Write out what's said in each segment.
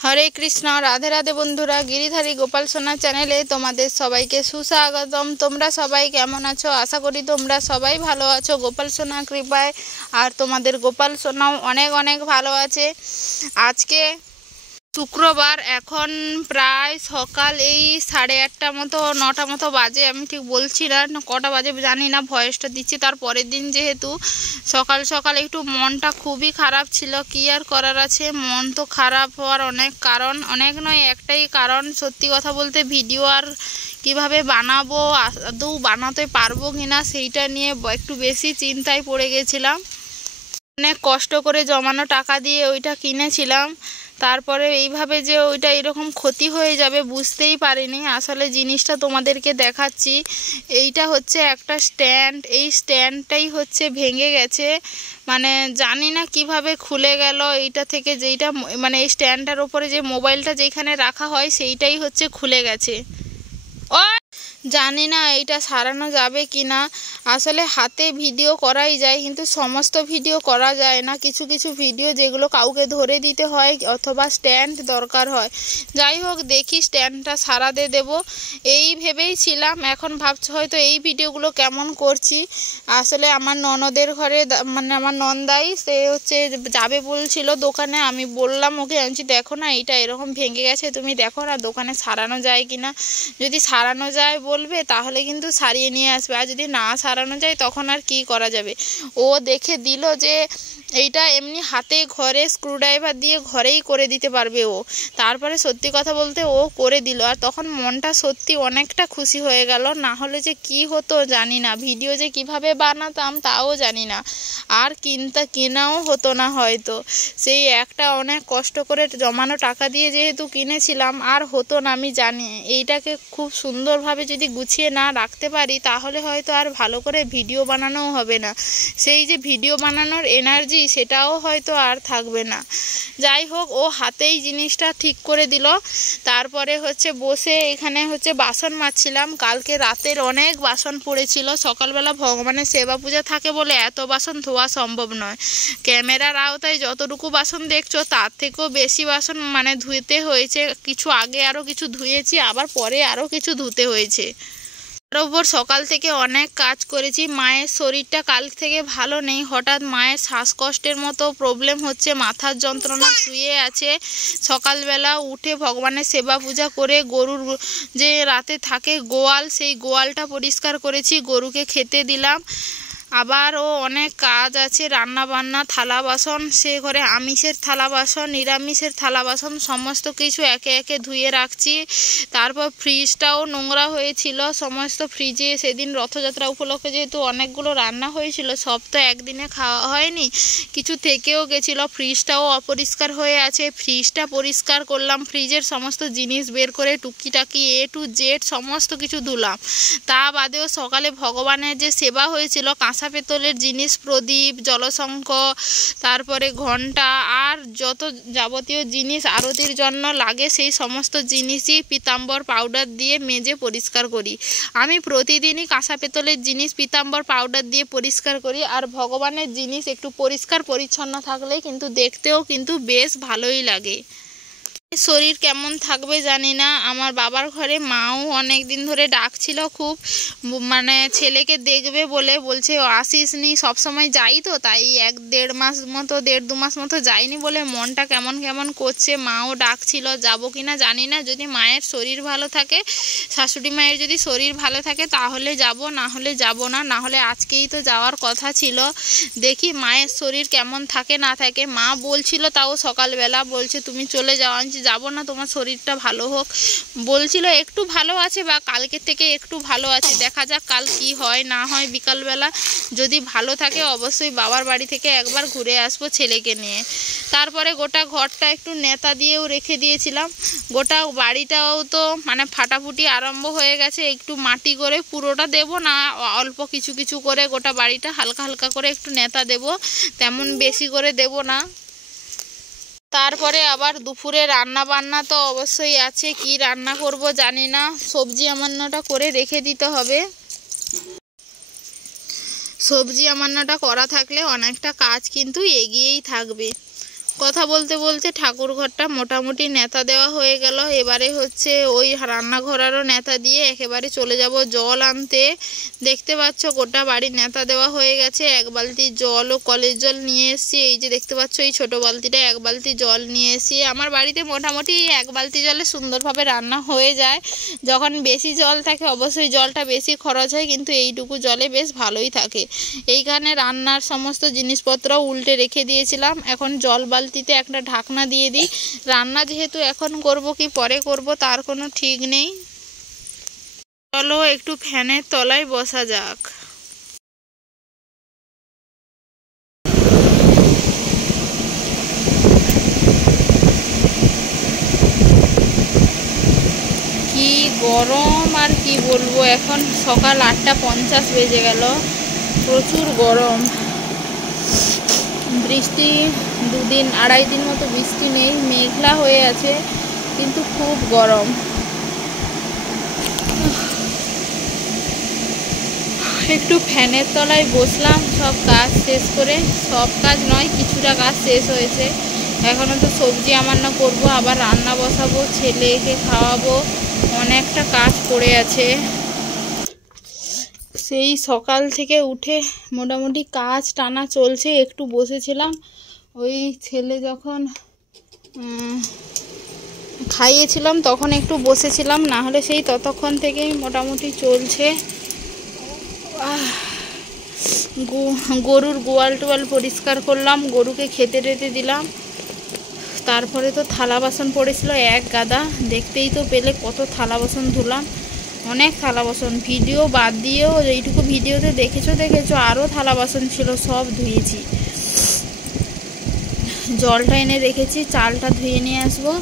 हरे कृष्ण राधे राधे बंधुरा गिरिधारी गोपाल सोना चैनेले तुम्हारे सबाइके सुस्वागतम। तोमरा सबाई केमन आछो? आशा करी तोमरा सबाई भालो आछो गोपाल सोना कृपाय और तुम्हादेर गोपाल सोनाओ अनेक अनेक भालो आछे। आज के शुक्रवार एखन प्राय सकाल 8:30 मतो 9टा मतो बाजे। आमी ठीक बोलছি না কটা বাজে জানি না, ভয়েসটা দিচ্ছি তার পরের দিন যেহেতু সকাল সকাল একটু মনটা খুবই খারাপ ছিল। কি আর করার আছে, মন তো খারাপ হওয়ার অনেক কারণ, অনেক নয় একটাই কারণ। সত্যি কথা বলতে ভিডিও আর কিভাবে বানাবো, আদৌ বানাতে পারবো কিনা সেইটা নিয়ে একটু বেশি চিন্তায় পড়ে গেছিলাম। অনেক কষ্ট করে জমানো টাকা দিয়ে ওইটা কিনেছিলাম, তারপরে এইভাবে যে ওইটা এরকম ক্ষতি হয়ে যাবে বুঝতেই পারিনি। আসলে জিনিসটা তোমাদেরকে দেখাচ্ছি। এইটা হচ্ছে একটা স্ট্যান্ড, এই স্ট্যান্ডটাই হচ্ছে ভেঙে গেছে, মানে জানি না কিভাবে খুলে গেল এইটা থেকে। যেইটা মানে এই স্ট্যান্ডটার ওপরে যে মোবাইলটা যেখানে রাখা হয় সেইটাই হচ্ছে খুলে গেছে। ও জানি না এইটা সারানো যাবে কি না। আসলে হাতে ভিডিও করাই যায় কিন্তু সমস্ত ভিডিও করা যায় না। কিছু কিছু ভিডিও যেগুলো কাউকে ধরে দিতে হয় অথবা স্ট্যান্ড দরকার হয়। যাই হোক দেখি স্ট্যান্ডটা সারাতে দেব এই ভেবেই ছিলাম। এখন ভাবছি হয়তো এই ভিডিওগুলো কেমন করছি। আসলে আমার ননদের ঘরে মানে আমার নন্দাই সে হচ্ছে যাবে বলছিল দোকানে। আমি বললাম ওকে, আনছি দেখো না এইটা এরকম ভেঙে গেছে, তুমি দেখো না দোকানে সারানো যায় কিনা। যদি সারানো যায় বলবে তাহলে কিন্তু সারিয়ে নিয়ে আসবে, আর যদি না সারানো যায় তখন আর কি করা যাবে। ও দেখে দিল যে এইটা এমনি হাতে ঘরে স্ক্রুড্রাইভার দিয়ে ঘরেই করে দিতে পারবে ও। তারপরে সত্যি কথা বলতে ও করে দিল, আর তখন মনটা সত্যি অনেকটা খুশি হয়ে গেল। না হলে যে কি হতো জানি না, ভিডিও যে কিভাবে বানাতাম তাও জানি না, আর কেনাও হতো না হয়তো। সেই একটা অনেক কষ্ট করে জমানো টাকা দিয়ে যেহেতু কিনেছিলাম আর হতো না আমি জানি। এইটাকে খুব সুন্দরভাবে যদি গুছিয়ে না রাখতে পারি তাহলে হয়তো আর ভালো করে ভিডিও বানানোও হবে না। সেই যে ভিডিও বানানোর এনার্জি সেটাও হয়তো আর থাকবে না। যাই হোক ও হাতেই জিনিসটা ঠিক করে দিল। তারপরে হচ্ছে বসে এখানে হচ্ছে বাসন মাজছিলাম। কালকে রাতের অনেক বাসন পড়েছিল। সকালবেলা ভগবানের সেবা পূজা থাকে বলে এত বাসন ধোয়া সম্ভব নয়। ক্যামেরার আওতায় যতটুকু বাসন দেখছো তার থেকেও বেশি বাসন মানে ধুতে হয়েছে। কিছু আগে আরও কিছু ধুয়েছি, আবার পরে আরও কিছু ধুতে হয়েছে। তার উপর সকাল থেকে অনেক কাজ করেছি। মায়ের শরীরটা কাল থেকে ভালো নেই, হঠাৎ মায়ের শ্বাসকষ্টের মতো প্রবলেম হচ্ছে, মাথার যন্ত্রণা, শুয়ে আছে। সকালবেলা উঠে ভগবানের সেবা পূজা করে গরুর যে রাতে থাকে গোয়াল, সেই গোয়ালটা পরিষ্কার করেছি, গরুকে খেতে দিলাম। আবারও অনেক কাজ আছে, রান্না বান্না, থালা বাসন, সে ঘরে আমিষের থালা বাসন নিরামিষের থালা বাসন সমস্ত কিছু একে একে ধুয়ে রাখছি। তারপর ফ্রিজটাও নোংরা হয়েছিল সমস্ত। ফ্রিজে সেদিন রথযাত্রা উপলক্ষে যেহেতু অনেকগুলো রান্না হয়েছিল, সব তো একদিনে খাওয়া হয়নি, কিছু থেকেও গেছিলো। ফ্রিজটাও অপরিষ্কার হয়ে আছে, ফ্রিজটা পরিষ্কার করলাম, ফ্রিজের সমস্ত জিনিস বের করে টুকিটাকি A to Z সমস্ত কিছু ধুলাম। তা বাদেও সকালে ভগবানের যে সেবা হয়েছিল কাঁসা পেতলের জিনিস, প্রদীপ, জলশঙ্খ, তারপরে ঘণ্টা আর যত যাবতীয় জিনিস আরতির জন্য লাগে সেই সমস্ত জিনিসই পীতাম্বর পাউডার দিয়ে মেজে পরিষ্কার করি। আমি প্রতিদিনই কাঁসা পেতলের জিনিস পীতাম্বর পাউডার দিয়ে পরিষ্কার করি। আর ভগবানের জিনিস একটু পরিষ্কার পরিচ্ছন্ন থাকলে কিন্তু দেখতেও কিন্তু বেশ ভালোই লাগে। শরীর কেমন থাকবে জানি না। আমার বাবার ঘরে মাও অনেক দিন ধরে ডাকছিল খুব, মানে ছেলেকে দেখবে বলে, বলছে আসিস নি, সবসময় যাই তো তাই 1-1.5 মাস মতো 1.5-2 মাস মতো যাইনি বলে মনটা কেমন কেমন করছে। মাও ডাকছিল, যাবো কিনা জানি না। যদি মায়ের শরীর ভালো থাকে, শাশুড়ি মায়ের যদি শরীর ভালো থাকে তাহলে যাব, না হলে যাব না। না হলে আজকেই তো যাওয়ার কথা ছিল। দেখি মায়ের শরীর কেমন থাকে না থাকে। মা বলছিল তাও সকালবেলা, বলছে তুমি চলে যাও। যাবো না, তোমার শরীরটা ভালো হোক। বলছিল একটু ভালো আছে বা কালকের থেকে একটু ভালো আছে, দেখা যাক কাল কি হয় না হয়। বিকালবেলা যদি ভালো থাকে অবশ্যই বাবার বাড়ি থেকে একবার ঘুরে আসবো ছেলেকে নিয়ে। তারপরে গোটা ঘরটা একটু নেতা দিয়েও রেখে দিয়েছিলাম। গোটা বাড়িটাও তো মানে ফাটাফুটি আরম্ভ হয়ে গেছে। একটু মাটি করে পুরোটা দেব না, অল্প কিছু কিছু করে গোটা বাড়িটা হালকা হালকা করে একটু নেতা দেব, তেমন বেশি করে দেব না। তারপরে আবার দুপুরে রান্না বান্না তো অবশ্যই আছে, কি রান্না করব জানি না। সবজি আমান্নটা করে রেখে দিতে হবে। সবজি আমান্নটা করা থাকলে অনেকটা কাজ কিন্তু এগিয়েই থাকবে। কথা বলতে বলতে ঠাকুর ঘরটা মোটামুটি নেতা দেওয়া হয়ে গেল। এবারে হচ্ছে ওই রান্নাঘর আরও নেতা দিয়ে একেবারে চলে যাব জল আনতে। দেখতে পাচ্ছ গোটা বাড়ির নেতা দেওয়া হয়ে গেছে। এক বালতি জল ও কলের জল নিয়ে এসেছি। এই যে দেখতে পাচ্ছ এই ছোটো বালতিটা, এক বালতি জল নিয়ে এসেছি। আমার বাড়িতে মোটামুটি এক বালতি জলে সুন্দরভাবে রান্না হয়ে যায়। যখন বেশি জল থাকে অবশ্যই জলটা বেশি খরচ হয়, কিন্তু এইটুকু জলে বেশ ভালোই থাকে। এইখানে রান্নার সমস্ত জিনিসপত্র উল্টে রেখে দিয়েছিলাম। এখন জল বালতিতে একটা ঢাকনা দিয়ে দিই। রান্না যেহেতু এখন করব কি পরে করব তার কোনো ঠিক নেই। চলো একটু ফ্যানের তলায় বসা যাক। কি গরম আর কি বলবো, এখন সকাল 8:50 বেজে গেল। প্রচুর গরম। বৃষ্টি 2 দিন 2.5 দিন মতো বৃষ্টি নেই, মেঘলা হয়ে আছে, কিন্তু খুব গরম। একটু ফ্যানের তলায় বসলাম সব কাজ শেষ করে। সব কাজ নয়, কিছুটা কাজ শেষ হয়েছে। এখনও তো সবজি আমান্না করব, আবার রান্না বসাবো, ছেলেকে খাওয়াবো, অনেকটা কাজ পড়ে আছে। সেই সকাল থেকে উঠে মোটামুটি কাজ টানা চলছে। একটু বসেছিলাম, ওই ছেলে যখন খাইয়েছিলাম তখন একটু বসেছিলাম, না হলে সেই ততক্ষণ থেকেই মোটামুটি চলছে। গরুর গোয়াল টোয়াল পরিষ্কার করলাম, গরুকে খেতে টেতে দিলাম। তারপরে তো থালা বাসন পড়েছিল এক গাদা, দেখতেই তো পেলে কত থালা বাসন ধুলাম, অনেক থালা বাসন। ভিডিও বাদ দিয়েও এইটুকু ভিডিওতে দেখেছো আরও থালা বাসন ছিল, সব ধুয়েছি। জলটা এনে রেখেছি, চালটা ধুয়ে নিয়ে আসবো।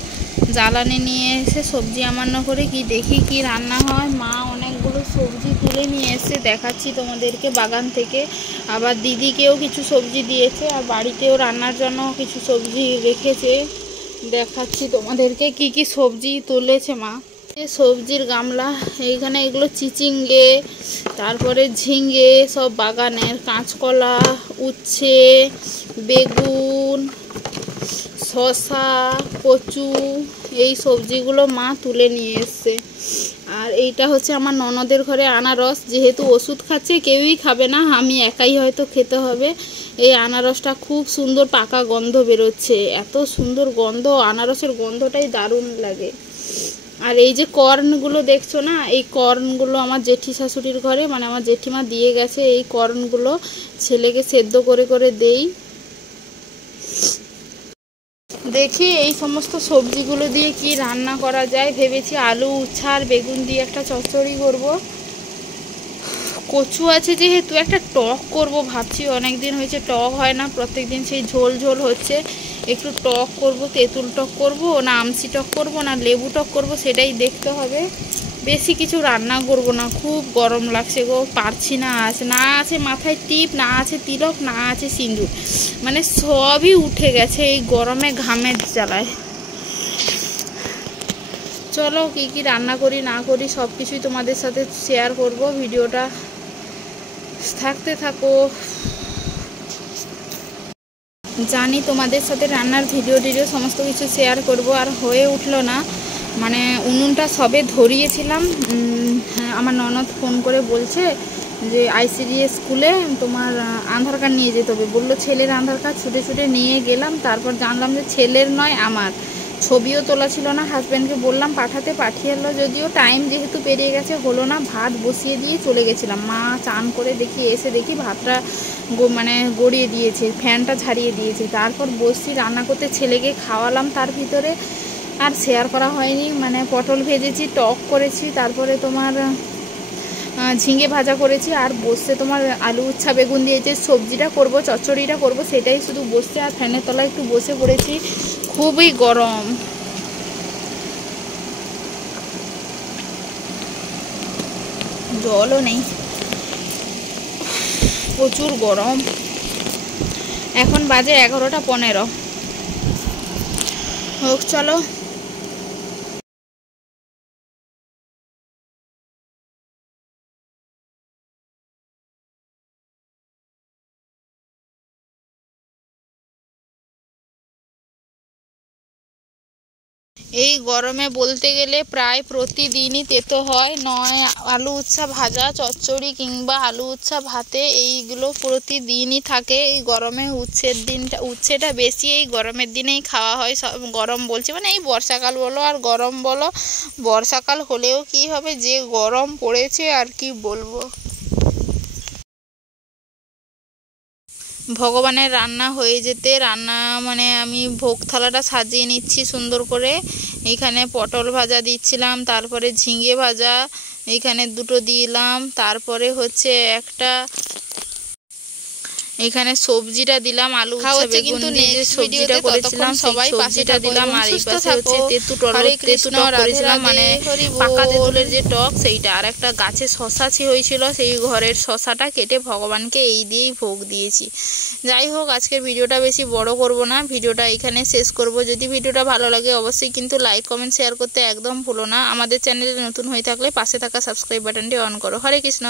জ্বালানি নিয়ে এসে সবজি আমান্য করে কি দেখি কি রান্না হয়। মা অনেকগুলো সবজি তুলে নিয়ে এসে দেখাচ্ছি তোমাদেরকে বাগান থেকে। আবার দিদিকেও কিছু সবজি দিয়েছে, আর বাড়িতেও রান্নার জন্য কিছু সবজি রেখেছে, দেখাচ্ছি তোমাদেরকে কি কি সবজি তুলেছে মা। সবজির গামলা, এইখানে এগুলো চিচিঙ্গে, তারপরে ঝিঙে, সব বাগানের কাঁচকলা, উচ্ছে, বেগুন, শসা, কচু, এই সবজিগুলো মা তুলে নিয়ে এসছে। আর এইটা হচ্ছে আমার ননদের ঘরে আনারস, যেহেতু ওষুধ খাচ্ছে কেউই খাবে না, আমি একাই হয়তো খেতে হবে। এই আনারসটা খুব সুন্দর পাকা গন্ধ বেরোচ্ছে, এত সুন্দর গন্ধ, আনারসের গন্ধটাই দারুণ লাগে। আর এই যে কর্নগুলো দেখছো না, এই কর্নগুলো আমার জেঠি শাশুড়ির ঘরে, মানে আমার জেঠিমা দিয়ে গেছে। এই কর্নগুলো ছেলেকে সেদ্ধ করে করে দেই। দেখি এই সমস্ত সবজিগুলো দিয়ে কি রান্না করা যায়। ভেবেছি আলু, উচ্ছে আর বেগুন দিয়ে একটা চচ্চড়ি করব। কচু আছে যেহেতু একটা টক করব ভাবছি, অনেক দিন হয়েছে টক হয় না, প্রত্যেক দিন সেই ঝোল ঝোল হচ্ছে। একটু টক করব, তেঁতুল টক করব না আমসি টক করব না লেবু টক করব, সেটাই দেখতে হবে। বেশি কিছু রান্না করব না, খুব গরম লাগছে গো, পারছি না। না আছে মাথায় টিপ, না আছে তিলক, না আছে সিঁদুর, মানে সবই উঠে গেছে এই গরমে ঘামের জ্বালায়। চলো কি কি রান্না করি না করি সব কিছুই তোমাদের সাথে শেয়ার করব, ভিডিওটা থাকতে থাকো। জানি তোমাদের সাথে রান্নার ভিডিও সমস্ত কিছু শেয়ার করব, আর হয়ে উঠলো না। মানে উনুনটা সবে ধরিয়েছিলাম, আমার ননদ ফোন করে বলছে যে আইসিডিএস স্কুলে তোমার আধার কার্ড নিয়ে যেতে হবে। বললো ছেলের আধার কার্ড, ছুটে ছুটে নিয়ে গেলাম। তারপর জানলাম যে ছেলের নয় আমার। ছবিও তোলা ছিল না, হাজব্যান্ডকে বললাম পাঠাতে, পাঠিয়ে এলো। যদিও টাইম যেহেতু পেরিয়ে গেছে হলো না, ভাত বসিয়ে দিয়ে চলে গেছিলাম। মা চান করে এসে দেখি ভাতটা মানে গড়িয়ে দিয়েছে, ফ্যানটা ঝাড়িয়ে দিয়েছে। তারপর বসছি রান্না করতে, ছেলেকে খাওয়ালাম তার ভিতরে। আর শেয়ার করা হয়নি, মানে পটল ভেজেছি, টক করেছি, তারপরে তোমার ঝিঙে ভাজা করেছি, আর বসছে তোমার আলু উচ্ছা বেগুন দিয়ে যে সবজিটা করব, চচ্চড়িটা করব, সেটাই শুধু বসছে। আর ফ্যানের তলায় একটু বসে পড়েছি, খুবই গরম। জলও নেই, প্রচুর গরম। এখন বাজে 11:15। হোক চলো। এই গরমে বলতে গেলে প্রায় প্রতিদিনই তেতো হয়, নয় আলু উচ্ছা ভাজা, চচ্চড়ি কিংবা আলু উচ্ছা ভাতে, এইগুলো প্রতিদিনই থাকে। এই গরমে উচ্ছেটা বেশি এই গরমের দিনেই খাওয়া হয়। গরম বলছি মানে এই বর্ষাকাল বলো আর গরম বলো, বর্ষাকাল হলেও কি হবে, যে গরম পড়েছে আর কি বলবো। ভগবানের রান্না হয়ে যেতে মানে আমি ভোগ থালাটা সাজিয়ে নিচ্ছি সুন্দর করে। এখানে পটল ভাজা দিচ্ছিলাম, তারপরে ঝিঙে ভাজা এখানে দুটো দিলাম, তারপরে হচ্ছে একটা এখানে সবজিটা দিলাম, আলু উচ্ছে বেগুন দিয়ে যে সবজিটা করেছিলাম সবাই সবজিটা দিলাম। আর এই পাশে হচ্ছে তেঁতুল টক করেছিলাম, মানে পাকা তেঁতুলের যে টক সেইটা। আর একটা গাছে শশা হয়েছিল, সেই ঘরের শশাটা কেটে ভগবানকে এই দিয়েই ভোগ দিয়েছি। যাই হোক, আজকের ভিডিওটা বেশি বড় করব না, ভিডিওটা এখানে শেষ করব। যদি ভিডিওটা ভালো লাগে অবশ্যই কিন্তু লাইক কমেন্ট শেয়ার করতে একদম ভুলো না। আমাদের চ্যানেলে নতুন হয়ে থাকলে পাশে থাকা সাবস্ক্রাইব বাটনটি অন করো। হরে কৃষ্ণ।